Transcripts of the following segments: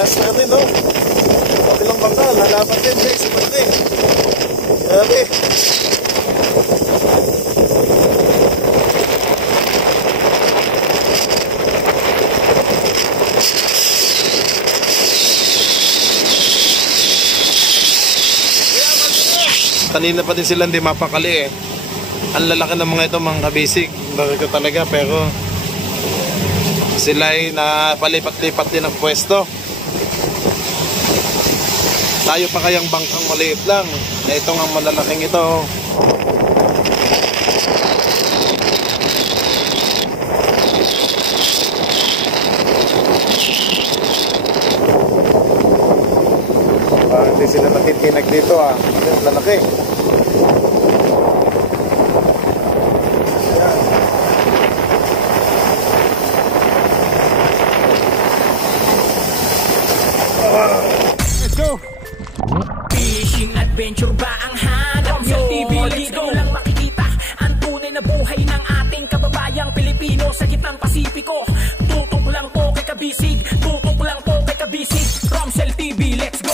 Nalas na din, no? Kabilang bangka, lalaban din guys, malaki. Grabe. Kanina pa din sila hindi mapakali eh. Ang lalaki ng mga ito, mga kabisig. Bago talaga, pero sila ay napalipat-lipat din ang pwesto. Tayo pa kayang bangkang maliit lang. Ito nga malalaking ito. Hindi sila natitinag dito ah. Ang lalaki. Fishing adventure ba ang hanap nyo? TV, let's go! Lang makikita ang tunay na buhay ng ating kababayang Pilipino sa gitnang Pasipiko. Tutok lang po kay Kabisig, tutok lang po kay Kabisig. Romsel TV, let's go!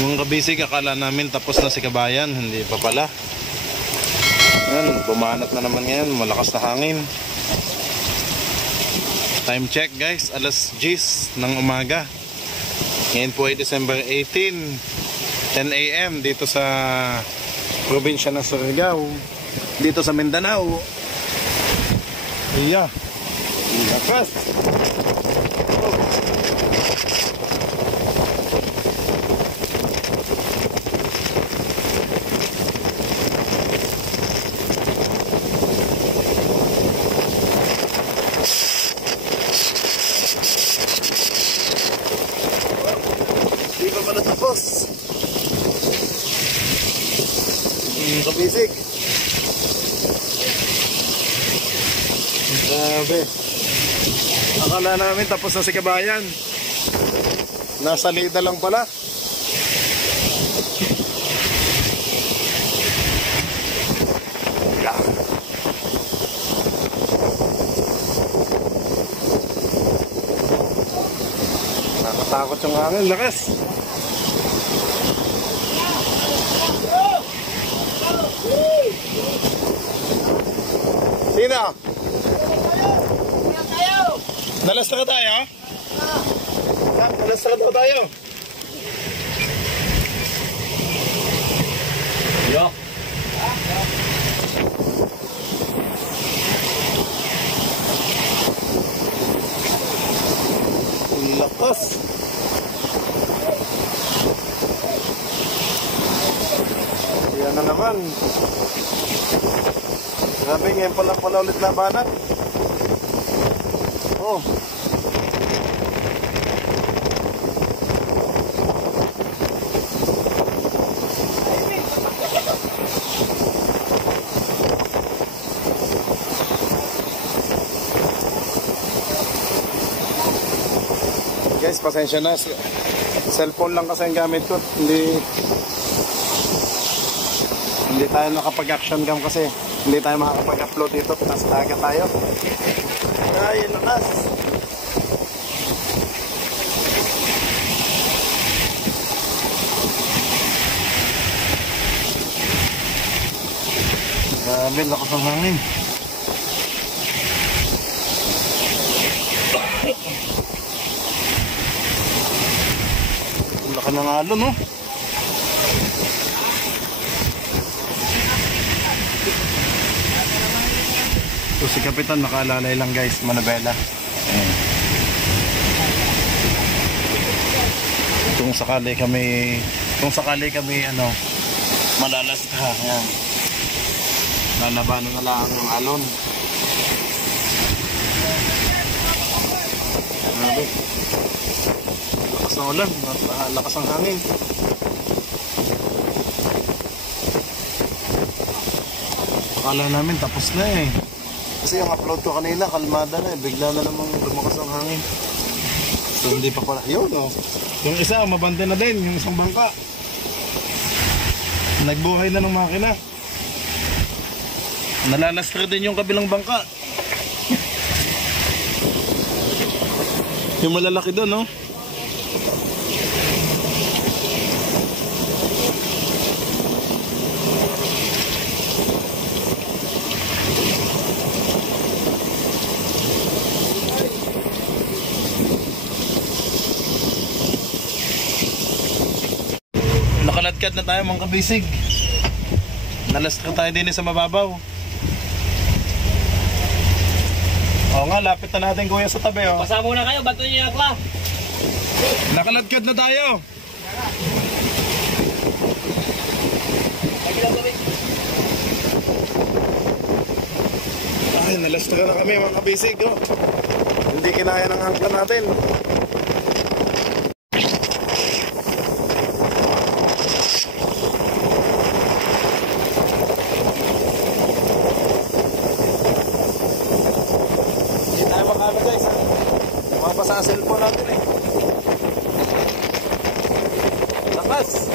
Mga kabisig, akala namin tapos na si Kabayan, hindi pa pala. Ayan, bumanat na naman ngayon, malakas na hangin. Time check guys, alas 10 ng umaga. Ngayon po ay December 18, 10 AM dito sa probinsya ng Surigao, dito sa Mindanao. Iya, lakas. Kabisig. Grabe. Akala namin tapos na si Kabayan. Nasa lida lang pala. Nakatakot yung hangin. Lakas. Sino? Nalas na ka tayo? Nalas na ka tayo? Yo. Lakas. Yan na naman. Grabe, ngayon pala ulit labanan. Oh. Guys, pasensya na. Cellphone lang kasi ang gamit ko. Hindi tayo nakapag-action cam kasi. Hindi tayo makakapag-upload dito. Nasa dagat tayo. Ay, lakas. Grabe, lakas ng hangin. Laki ng alon, no? So si Kapitan nakaalalay lang guys, manabela. Ayan. Kung sakali kami ano, malalas ka, ayan. Lalabanan na lang ang alon. Grabe. Lakas ng ulan, lakas ng hangin. Akala namin tapos na eh. Kasi yung upload ko kanina, kalmada na eh. Bigla na namang lumakas ang hangin. So hindi pa pala. Yun oh. Yung isa, mabante na din. Yung isang bangka. Nagbuhay na ng makina. Nalalastra din yung kabilang bangka. Yung malalaki doon, no? Nakaladkad na tayo mga kabisig. Nalastra tayo din sa mababaw. Oo nga, lapit na natin kuya sa tabi, oh. Pasama muna kayo, bato niyo yung akla. Nakaladkad na tayo. Ay, nalastra na kami mga kabisig, oh. Hindi kinaya ng angkla natin. Mapasa ang cellphone natin eh. Lakas!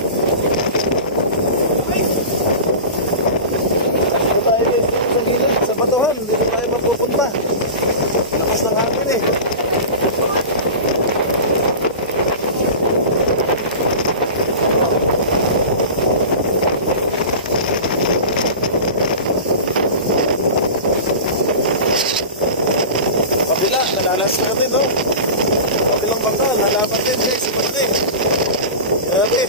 Dito tayo dito sa gilid, sa batuhan. Dito tayo mapupunta. Lakas ng hangin eh. Kabila, nalalas na kami, no? Kabilang bangka, nalaman din, guys. Iba din. Grabe.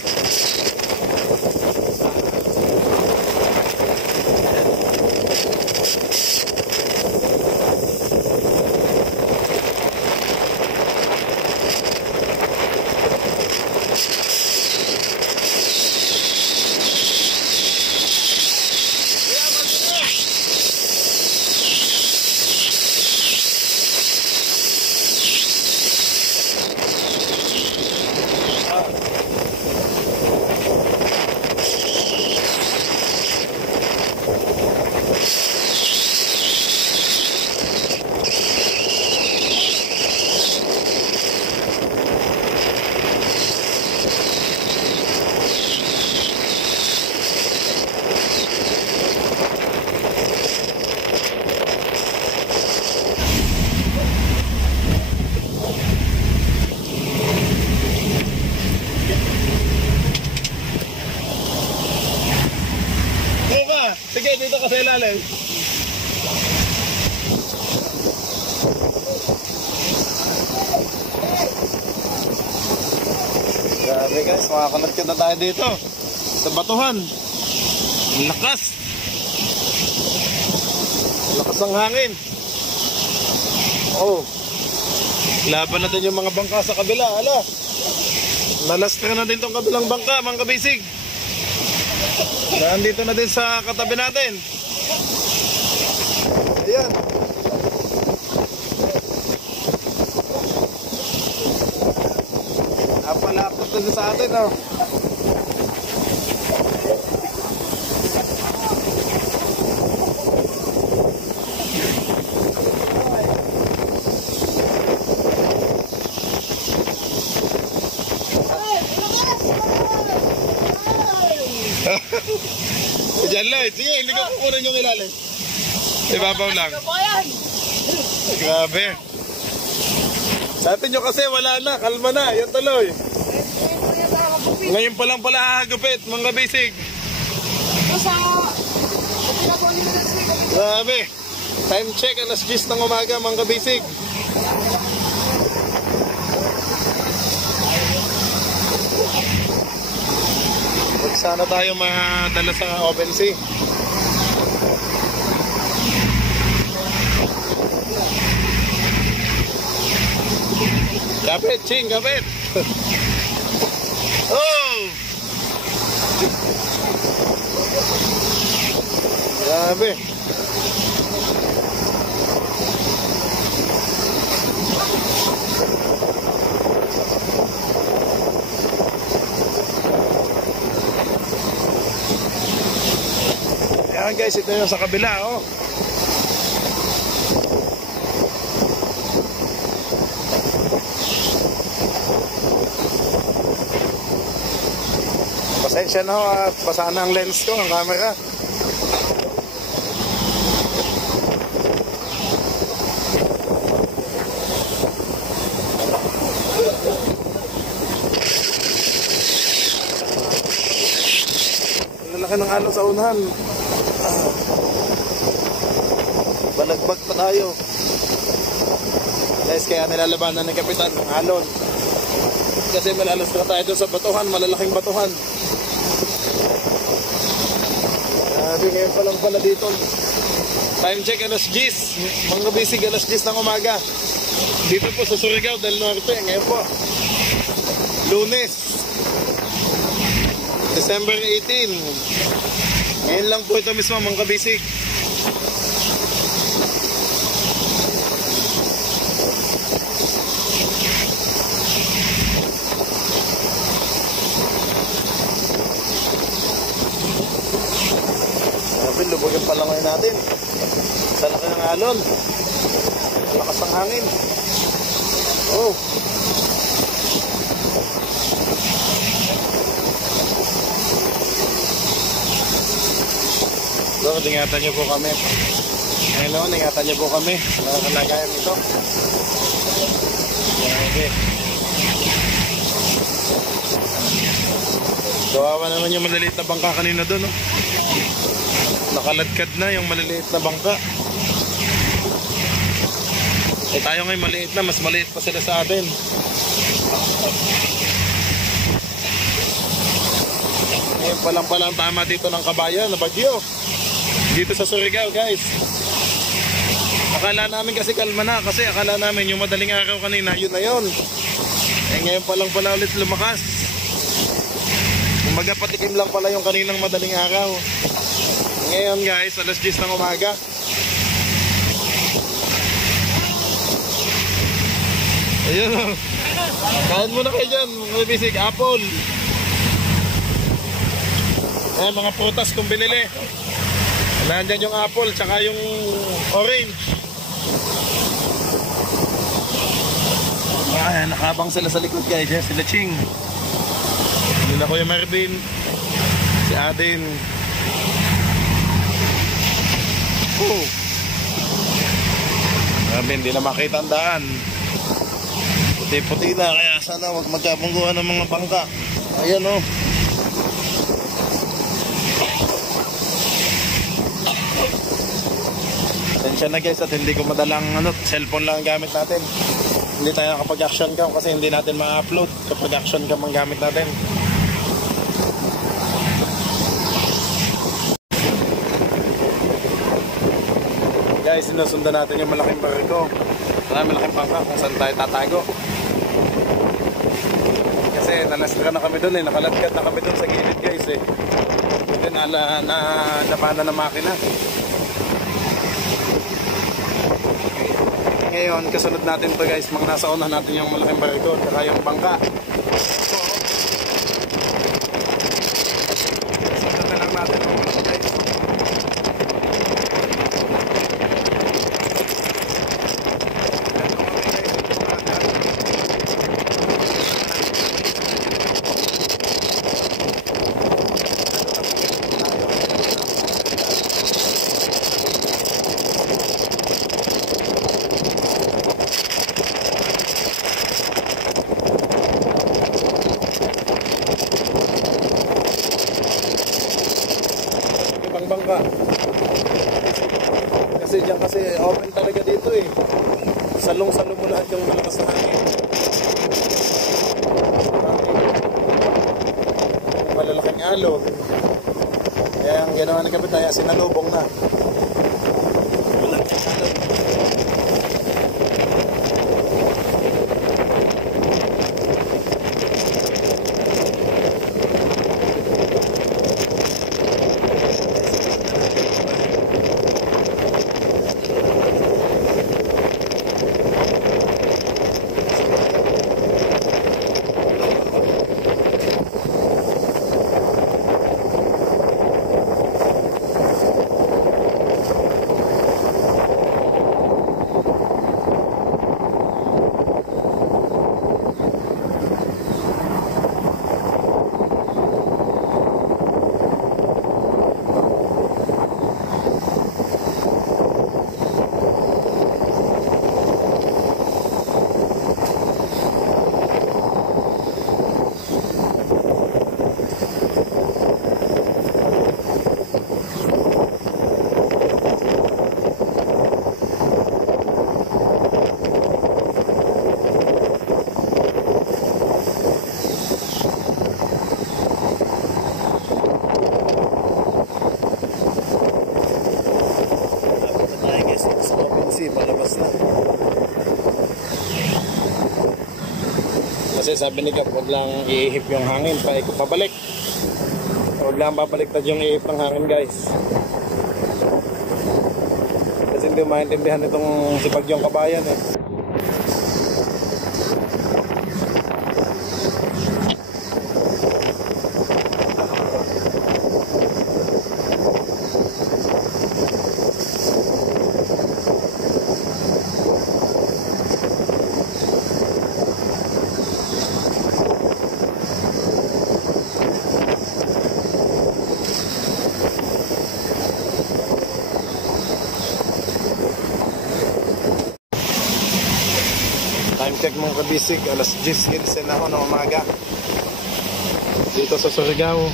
Sige, dito ka sa ilalim. Grabe guys, makakonekted na tayo dito sa batuhan. Lakas. Lakas ng hangin. Oh. Laban na din yung mga bangka sa kabila. Ala. Nalastra na din tong kabilang bangka, mga kabisig. Nandito na din sa katabi natin. Ayan. Napalapot na sa atin, oh. Diyan lang, sige, hindi ko kukunin yung ilalim. Ibabaw lang. Grabe. Sa atin nyo kasi wala na, kalma na, yan tuloy. Ngayon pa lang pala hagupit, mga bisig. Grabe. Time check, alas 10 ng umaga, mga bisig. Huwag sana tayo madala sa open sea. Kapit, ching, kapit. Oh! Grabe. Ayan guys, ito yung sa kabila, oh. Pasensya na ho, at basa na ang lens ko, ang camera. laki ng alon sa unahan. Balagbag pa tayo. Guys, kaya nilalabanan ng kapitan ng alon. Kasi malalas na tayo doon sa batuhan, malalaking batuhan. Sabi ngayon pa lang pala dito. Time check, alas 10. Mga bisig, alas 10 ng umaga. Dito po sa Surigao del Norte. Ngayon po, Lunes, December 18. Ngayon lang po ito mismo, mga bisig. Lubugin pa lang ngayon natin sa laki ng alon, lakas ng hangin. Oh, so ingatan nyo po kami. Hello, ingatan nyo po kami sa kalagayan nito. Okay. Kawawa naman yung maliliit na bangka kanina doon, no? Nakaladkad na yung maliliit na bangka. Eh tayo ngayon maliit na, mas maliit pa sila sa atin. Ngayon palang tama dito ng kabayan na bagyo. Dito sa Surigao, guys. Akala namin kasi kalma na, kasi akala namin yung madaling araw kanina, yun na yun. Eh ngayon pala ulit lumakas. Kumbaga patikim lang pala yung kaninang madaling araw. Ngayon guys, alas 10 ng umaga. Ayun o. Kain muna kayo dyan, mga bisig, apple. Ayan, mga prutas kung binili. Nandyan yung apple, tsaka yung orange. Ayan, nakabang sila sa likod guys. Yan, sila Ching. Hindi na Kuya Marvin. Si Aden. Oh. Marvin, hindi na makita ang daan. Puti-puti na, kaya sana wag magkabungguan ng mga bangka. Ayan o. Tensya na guys at hindi ko madalang cellphone lang ang gamit natin. Hindi tayo nakapag-action cam kasi hindi natin ma-upload kapag action cam ang gamit natin. Guys, sinusundan natin yung malaking barko. Malaking bangka kung saan tayo tatago. Kasi nalastra na kami doon nakaladkad na kami doon sa gilid guys eh. Ito napana na makina. Ngayon, kasunod natin to guys, mga nasa una natin yung malaking barko at yung bangka. Kasunod na lang natin yung malaki guys. Bangka. Kasi diyan kasi open talaga dito eh. Salong-salong mo lahat yung malakas na hangin. Malalaking alon. Kaya ang ginawa ng kapitaya, sinalubong na. Malalaking alon. Kasi sabi ni Kap, huwag lang iihip yung hangin, paikot pabalik. Huwag lang babaliktad yung ihip ng hangin, guys. Kasi hindi maintindihan itong sipag yung kabayan eh. Time check mga kabisig, alas 10:15 na ako ng umaga dito sa Surigao.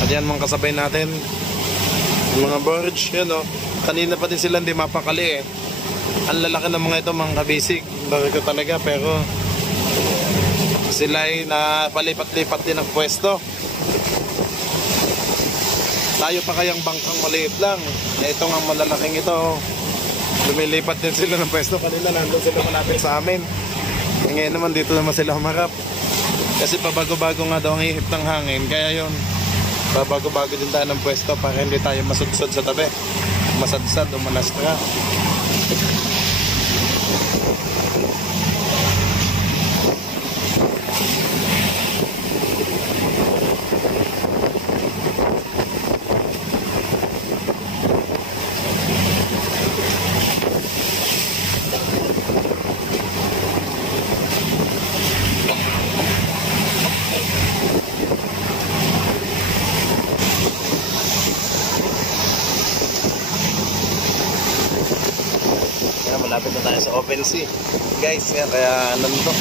At yan mga kasabay natin, yung mga barge, yan o. Kanina pa din sila hindi mapakali eh. Ang lalaki ng mga ito mga kabisig, barko talaga, pero sila ay napalipat-lipat din ng pwesto. Tayo pa kayang bangkang maliit lang, ito nga malalaking ito, lumilipat din sila ng pwesto. Kanina nandun sila malapit sa amin. Ngayon naman dito naman sila humarap. Kasi pabago-bago nga daw ang ihip ng hangin. Kaya yun, pabago-bago din tayo ng pwesto para hindi tayo masudsod sa tabi, masadsad o malastra. Malapit na tayo sa open sea, guys. Yan, kaya nandito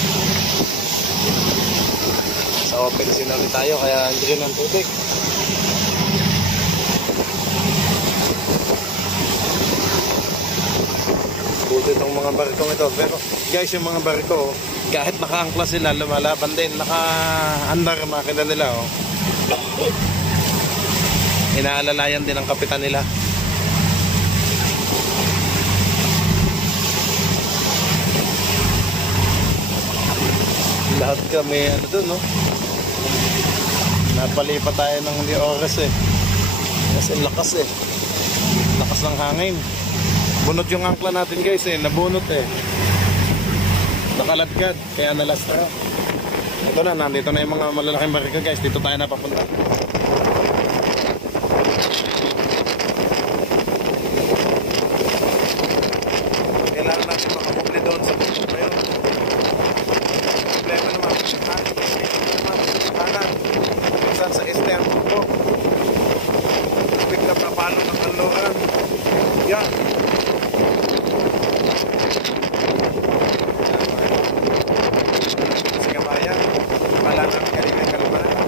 sa open sea na rin tayo, kaya hindi rin ang tubig. Buti itong mga barkong ito. Pero guys, yung mga barko, kahit nakaangkla sila, lumalaban din. Naka-andar makina nila oh. Inaalalayan din ang kapitan nila. Lahat kami ano doon, no? Napalipat tayo ng hindi oras eh. Kasi lakas eh. Lakas ng hangin. Bunot yung angkla natin guys eh. Nabunot eh. Nakaladkad. Kaya nalastra. Ito na, nandito na yung mga malalaking barko guys. Dito tayo napapunta. Kailangan natin makapubli doon sa puso na yun. Problema naman, kanan, minsan sa Eastern Bukbo, bigla papalo ng kanluran. Yan. Kasi kabayan, wala namin galing ang kalumanan.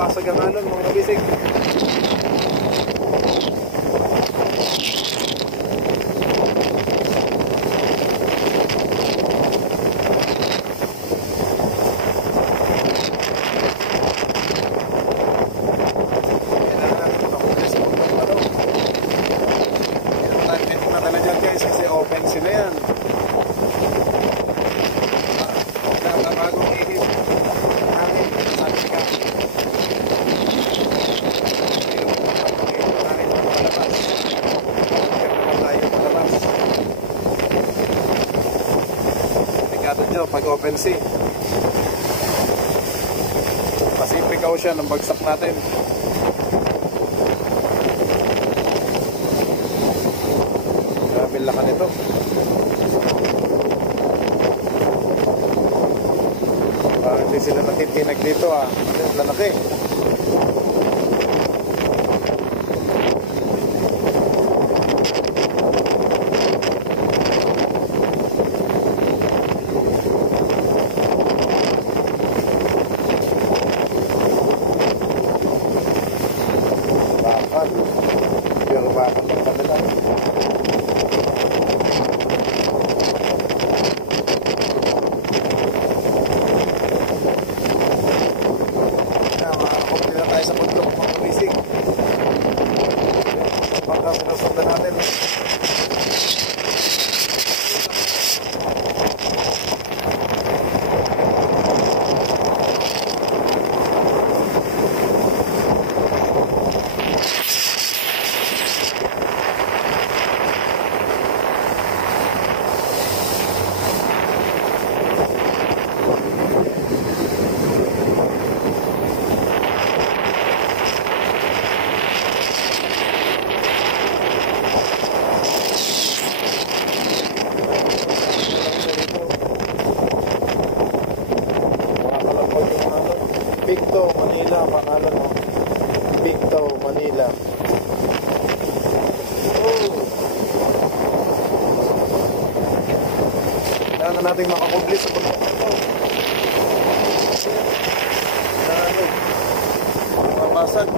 Nabasag ang alon mga kabisig. Kasi open sila yan. Bagong ihip namin sa Africa. Delikado dyan pag open sea. Pacific Ocean ang bagsak natin. Grabe laka nito. Hindi sila natitinag dito ah. Lalaki. Bakal. Pero bakal ng kanila. Sa bundok mga kabisig. Baka sinusundan natin. Picto, Manila, pangalan mo. Picto, Manila. Kailangan natin makakubli sa bundok nito. Mabasag.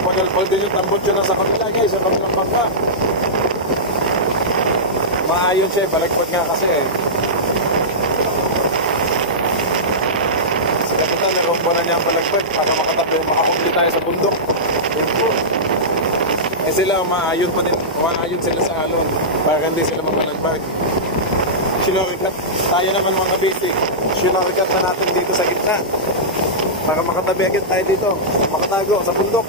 Magalpag din yung tambot siya na sa kabila guys, sa kabilang bangka. Maayon siya, balagpag nga kasi eh. Sa kapitan, narumbo na niya ang balagpag para makakubli tayo sa bundok. Eh sila, maayon pa din, maayon sila sa alon para hindi sila mamalagpag. Sinurikat, tayo naman mga basic, sinurikat na natin dito sa gitna para makatabi agad tayo dito, makatago sa bundok.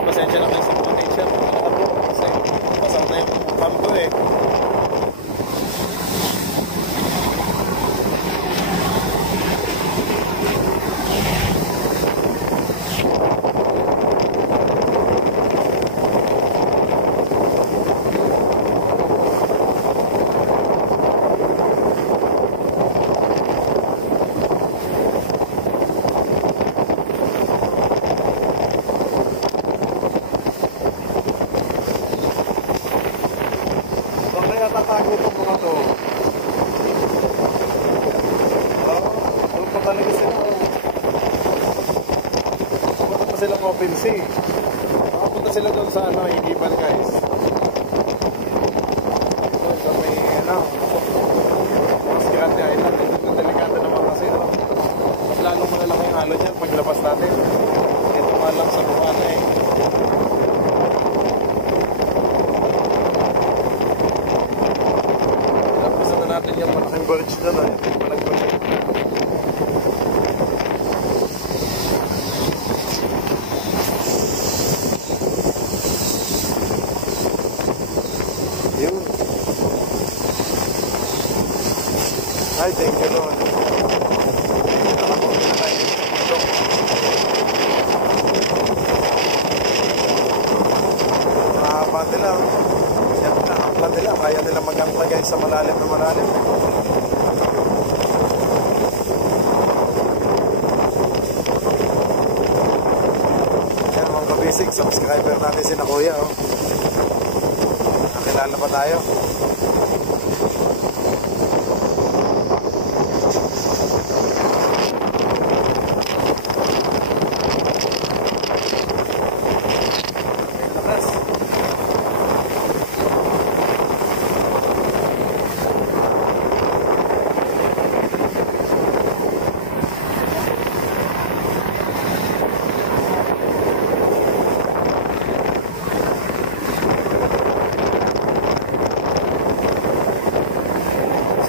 Pasensya naman sa potential kasi pasang na yung pump ko eh. silang open sea. Nakapunta sila doon sa ano, Igiban guys. Doon sa may ano, Mas Grande Island. Ito delikado naman kasi, no? Mas lalong malalaki yung halo dyan paglabas natin. Ito nga lang sa buwan eh. Lapisan na natin yung malaking birch doon, no? Ito yung malaking birch. Yun. Ay, thank you Lord. Mahaba nila. Yan na, angkla nila. Kaya nila mag-angkla guys sa malalim na malalim. Yan mga kabisig, subscriber natin si na Kuya. Oh. Nakilala pa tayo.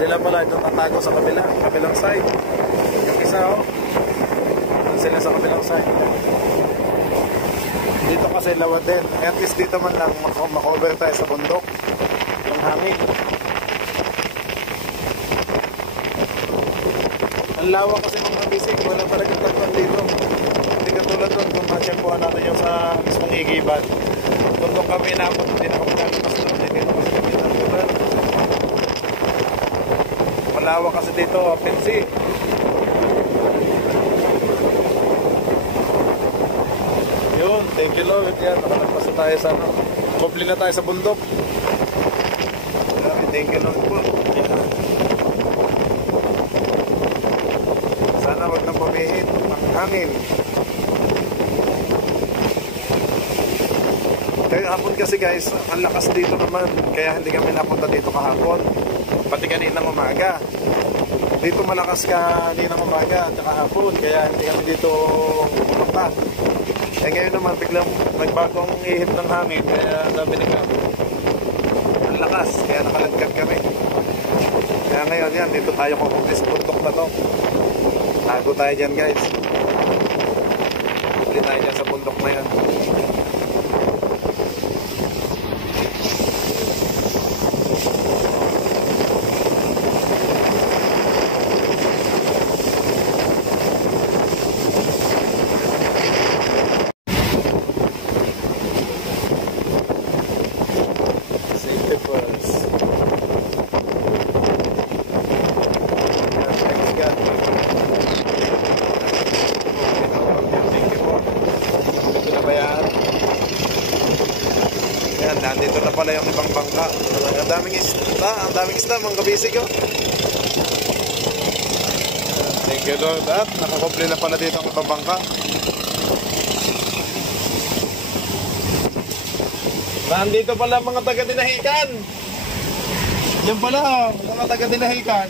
Sila pala ito tatago sa kabilang side. Yung isa oh. Sila sa kabilang side. Dito kasi lawad din. At least dito man lang makover tayo sa bundok. Yung hangin. Ang lawa kasi mga bisig. Wala talagang tagpan dito. Hindi katulad doon kung matsyempuhan natin yung sa mismong Igiban. Bundok kami inabot. Hindi na kami nagpas doon. Hindi na kasi kami nagpas. Malawa kasi dito, open sea. Yun, thank you Lord. Yan, nakalagpas na tayo sa ano. Kumple na tayo sa bundok. Thank you Lord po. Yan. Sana wag nang pumihit ang hangin. Kaya hapon kasi guys, ang lakas dito naman. Kaya hindi kami napunta dito kahapon. Pati kaninang umaga. Dito malakas ka kaninang umaga at kahapon. Kaya hindi kami dito pumunta. Eh ngayon naman biglang nagbagong ihip ng hangin. Kaya sabi na kami, ang lakas. Kaya nakalagkad kami. Kaya ngayon yan, dito tayo kukunti sa bundok na to. Tago tayo dyan guys. Huli tayo dyan sa bundok na yan. Nandito na pala yung ibang bangka. Ang daming isda, mga kabisig oh. Thank you Lord. At nakakomple na pala dito ang ibang bangka. Nandito pala mga taga-Dinahican. Yan pala oh, mga taga-Dinahican.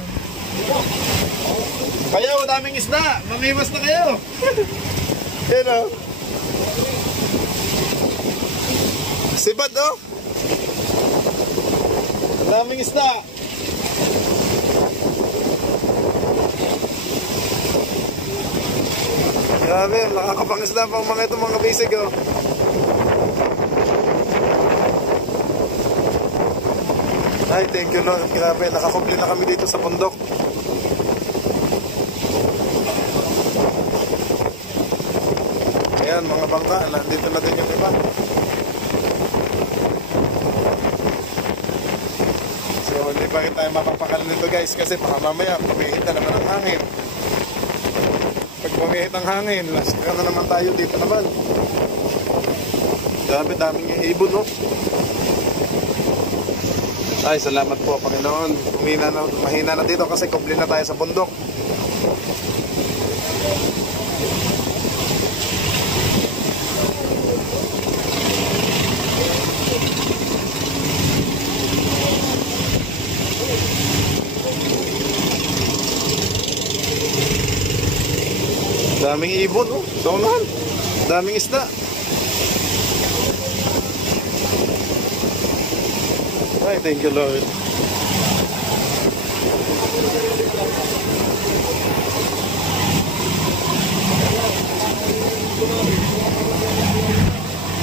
Kayo, daming isda. Mamiwas na kayo. Yan oh. Sibad oh. Daming isda. Grabe, nakakapangisda pa mga itong mga bisig oh. Ay, thank you Lord. Grabe, nakakomple na kami dito sa bundok. Ayan, mga bangka. Nandito na din yung iba. So, hindi pa rin tayo mapapakalan nito guys. Kasi baka mamaya, pumihit na naman ang hangin. Pag pumihit ang hangin, last ka na naman tayo dito naman. Grabe, daming ibon no. Ay, salamat po Panginoon. Mahina na dito kasi kumple na tayo sa bundok. Daming ibon, oh. Saunahan. Daming isda. Ay, thank you, Lord.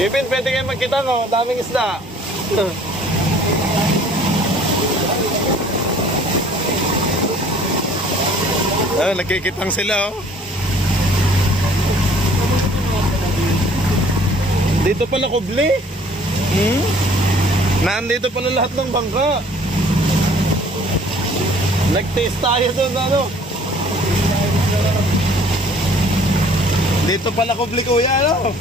Kevin, pwede kayo magkita, no? Daming isda. Ah, nagkikitang sila, oh. Dito pala kubli. Nandito pala lahat ng bangka. Nag-taste tayo doon, ano? Dito pala kubli, kuya, ano?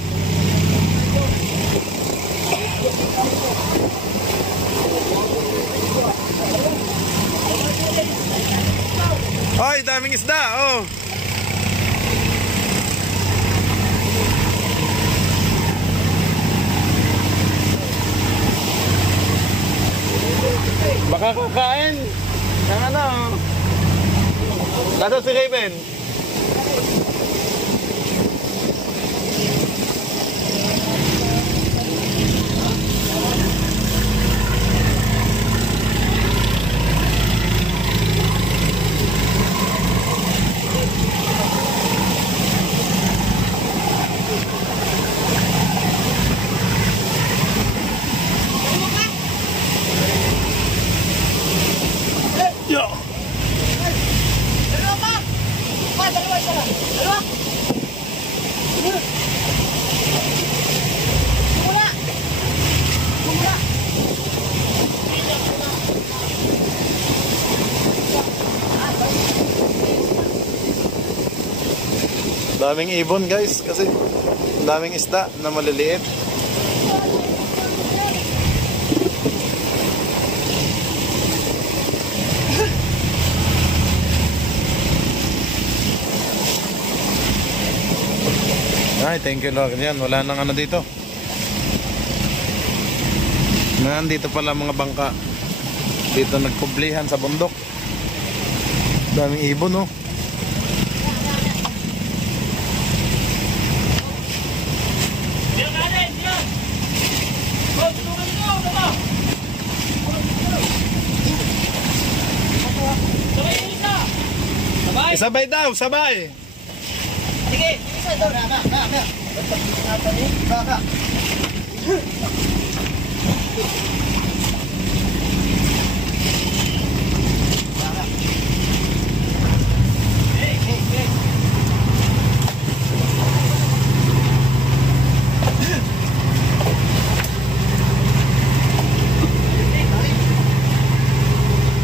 Hoy, daming isda, oh. Baka kakain ng ano. Nasa si Raven? Daming ibon, guys, kasi daming isda na maliliit. Ay, thank you, Lord. Yan, wala nang ano dito. Nandito pala mga bangka. Dito nagkublihan sa bundok. Daming ibon, oh. Sabay daw, sabay. Sige, isa daw na. Baka.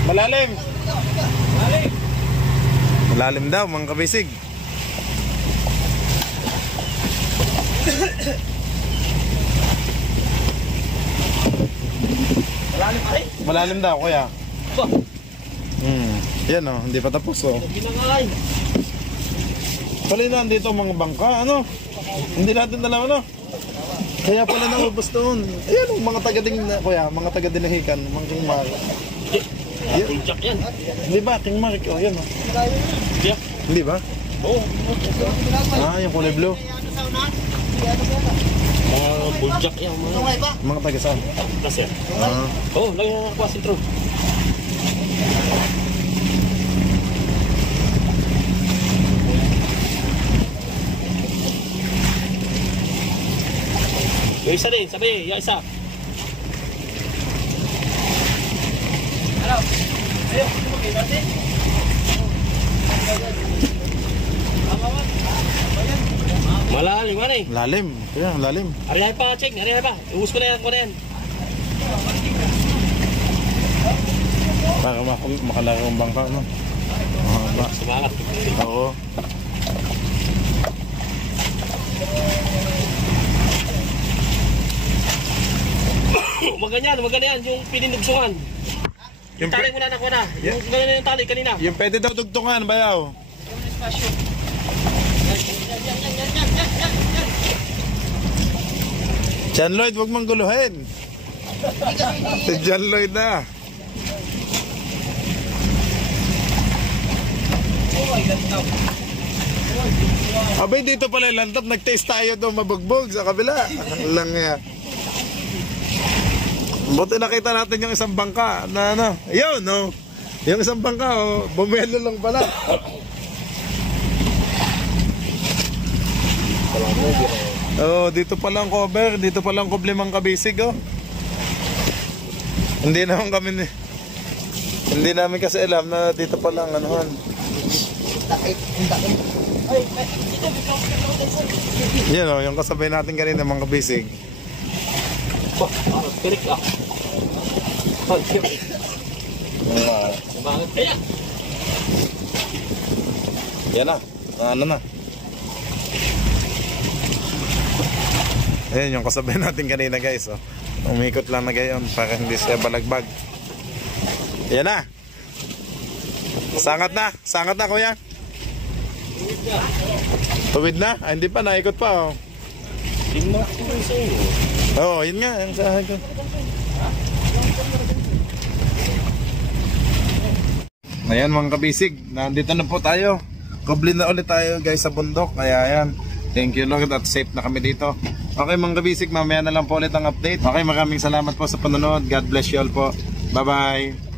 Malalim. Malalim daw, mga kabisig. Malalim pa rin. Malalim daw, kuya. Ba? Yan, oh, hindi pa tapos, oh. Pinangay. Pali na, andito mga bangka, ano? Hindi natin alam, ano? Kaya pala naubos doon. Ayan, oh, mga taga-ding, kuya, mga taga-dinahikan, mga King Mark. King Jack yan. Hindi ba, King Mark, oh, yan, oh. Jack? Hindi ba? Oo. Ah, yung kulay blue. Buljak yan. Mga taga saan? Kasi. Ah. Oo, lagi na nakuha si True. Yung isa din, sabi, yung isa. Hello? Ayaw, okay, bate? Malalim man eh. Lalim. Kuya, lalim. Arihay pa, check. Arihay pa. Iubos ko na yan, ko na yan. Para makalaro ang bangka, no? Mahaba. Sumakat. Oo. Maganyan, yung pininugsungan. Yung tali mo na nakuha na. Yung ganyan yung tali kanina. Yung pwede daw tugtungan, bayaw. Yung espasyo. John Lloyd, wag mong guluhin. Si John Lloyd na. Oh my God, Abay, dito pala landap. Nag-taste tayo doon mabugbog sa kabila. Lang yan. Buti nakita natin yung isang bangka na ano. Ayun, no? Yung isang bangka, oh, bumelo lang pala. Oh, dito pa lang cover. Dito pa lang kublimang kabisig, oh. Hindi namin kasi alam na dito pa lang anuhan. Yan o, yung kasabay natin kanina mga kabisig. Pirik ah. Yan na, ano na. Ayan yung kasabay natin kanina guys, oh. Umikot lang na gayon para hindi siya balagbag. Yan na. Sangat na kuya. Tuwid na? Ah, hindi pa, naikot pa, oh. Oo, yun nga, yung sa akin. Ayan mga kabisig, nandito na po tayo. Goblin na ulit tayo guys sa bundok. Kaya ayan, thank you Lord at safe na kami dito. Okay mga kabisig, mamaya na lang po ulit ang update. Okay, maraming salamat po sa panonood. God bless you all po. Bye bye.